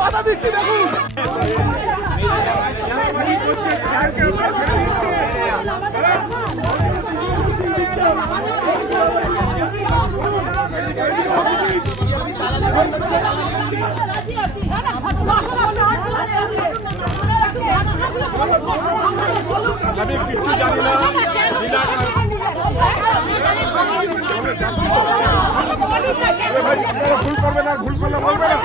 বাধা দিচ্ছি দেখুন। আমি কিচ্ছু জানি না। ভুল করবে না, ভুল করলে বলবে না।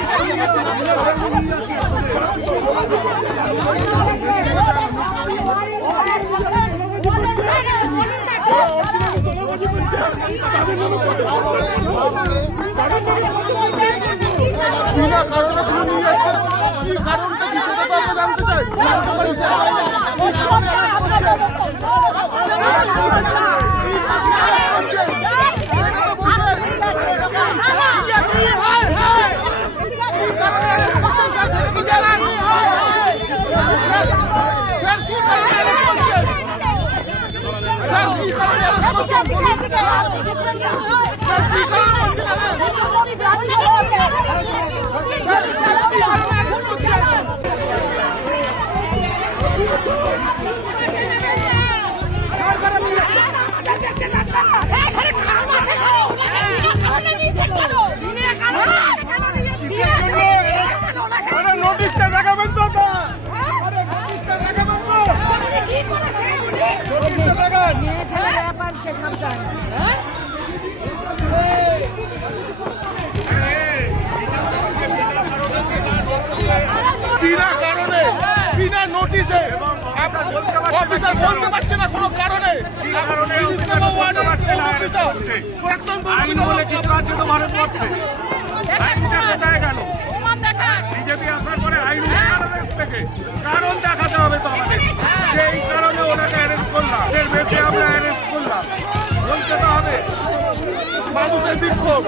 বিনা কারণে তুমি নিয়ে যাচ্ছেন, কি কারণটা কি সেটা তো আমরা জানতে চাই। নোটিশটা দেখাবেন তো, নোটিশটা দেখাবেন তো, নোটিশটা দেখান। বিনা কারণে, বিনা নোটিশে অফিসার বলতে পারছে না কোনো কারণে। বিজেপি আসার পরে আইন থেকে কারণ দেখাতে হবে তো আমাদের, যে এই কারণে ওনাকে অ্যারেস্ট করলাম, এর বেশি আমরা অ্যারেস্ট করলাম, বলতে তো হবে। মানুষের বিক্ষোভ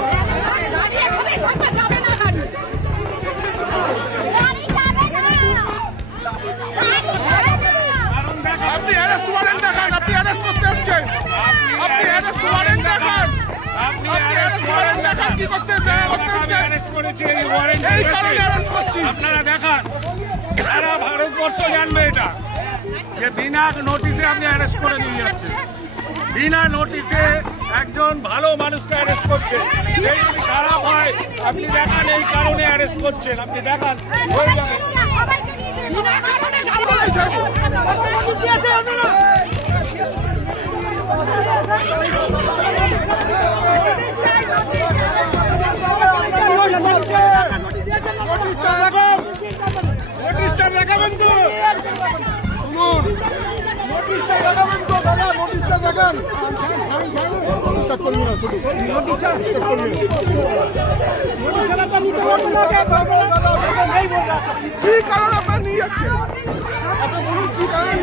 আপনি অ্যারেস্ট ওয়ারেন্ট দেখান, আপনি অ্যারেস্ট করতে এসেছেন, আপনি অ্যারেস্ট ওয়ারেন্ট দেখান, আপনি অ্যারেস্ট ওয়ারেন্ট দেখান, কি করতে অ্যারেস্ট করেছি এই ওয়ারেন্ট, এই কারণে অ্যারেস্ট করছি। আপনারা দেখান, সারা ভারতবর্ষ জানবে এটা, যে বিনা নোটিশে আপনি অ্যারেস্ট করে নিয়ে যাচ্ছেন, বিনা নোটিশে একজন ভালো মানুষকে অ্যারেস্ট করছেন, সেই যদি খারাপ হয় আপনি দেখান এই কারণে অ্যারেস্ট করছেন, আপনি দেখান, হয়ে যাবে। নোটিশটা দেখাবেন তো, শুনুন, নোটিশটা দেখাবেন তো দাদা, নোটিশটা দেখান। কি কারণ আপনার নিয়ে যাচ্ছেন, আপনি বলুন কি কারণে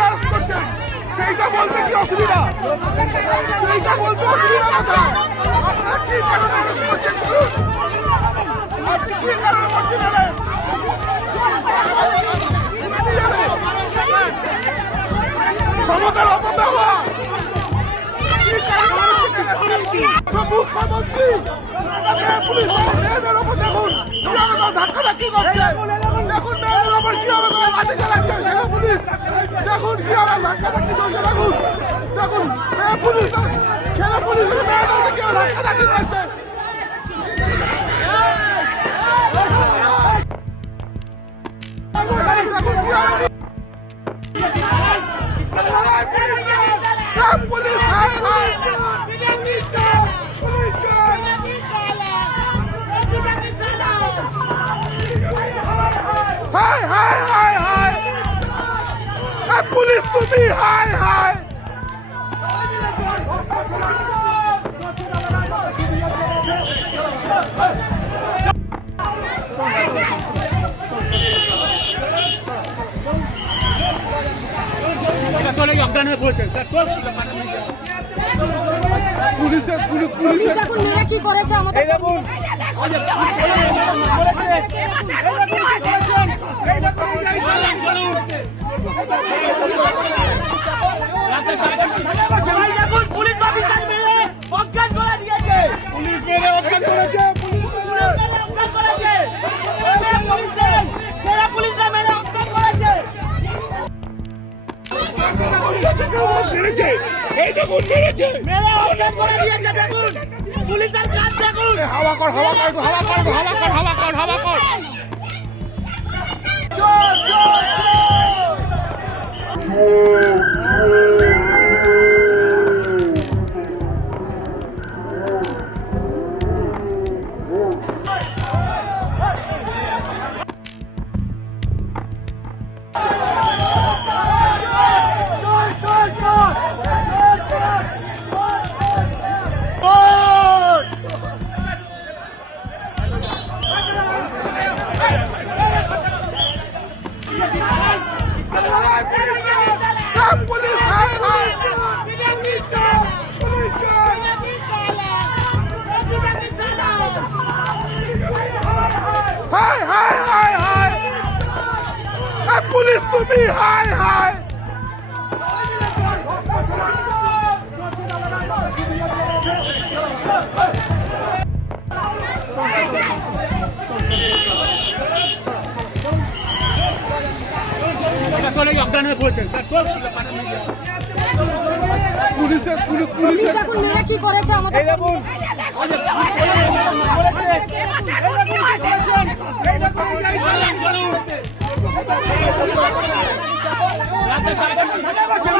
অ্যারেস্ট করছেন। সেইটা বলতে কি অসুবিধা, সেইটা বলতে অসুবিধা কথা। আপনারা কি কারণে অ্যারেস্ট করছেন বলুন, আপনি কি কারণে করছেন অ্যারেস্ট? ক্ষমতার অপব্যবহার, কি কারণে মুখ্যমন্ত্রী পুলিশ মেয়েদের ওপর দেখুন কিভাবে ধাক্কাধাক্কি করছে, দেখুন মেয়েদের ওপর কিভাবে লাঠি চালাচ্ছে সেটা পুলিশ, দেখুন কিভাবে ধাক্কাধাক্কি চলছে, দেখুন দেখুন পুলিশ ছেলে পুলিশ মেয়েদেরকে কিভাবে ধাক্কাধাক্কি করছে। পুলিশ তুমি হায় হায় পুলিশের দেখুন মেয়ে কি করেছে আমাদের পুলিশ অফিসার মেরে অজ্ঞান করে দিয়েছে। পুলিশ মেরে অজ্ঞান করেছে। পুলিশরা মেরে অজ্ঞান করেছে। মেরে অজ্ঞান করে দিয়েছে। দেখুন পুলিশের কাজ দেখুন। হাওয়া কর হাওয়া কর হাওয়া কর হাওয়া কর হাওয়া কর হাওয়া কর পুলিশ হায় হায় হায় হায় হায় হায় পুলিশ তুমি হায় হায় পুলিশের দেখুন মেয়ে কি করেছে আমাদের রাস্তা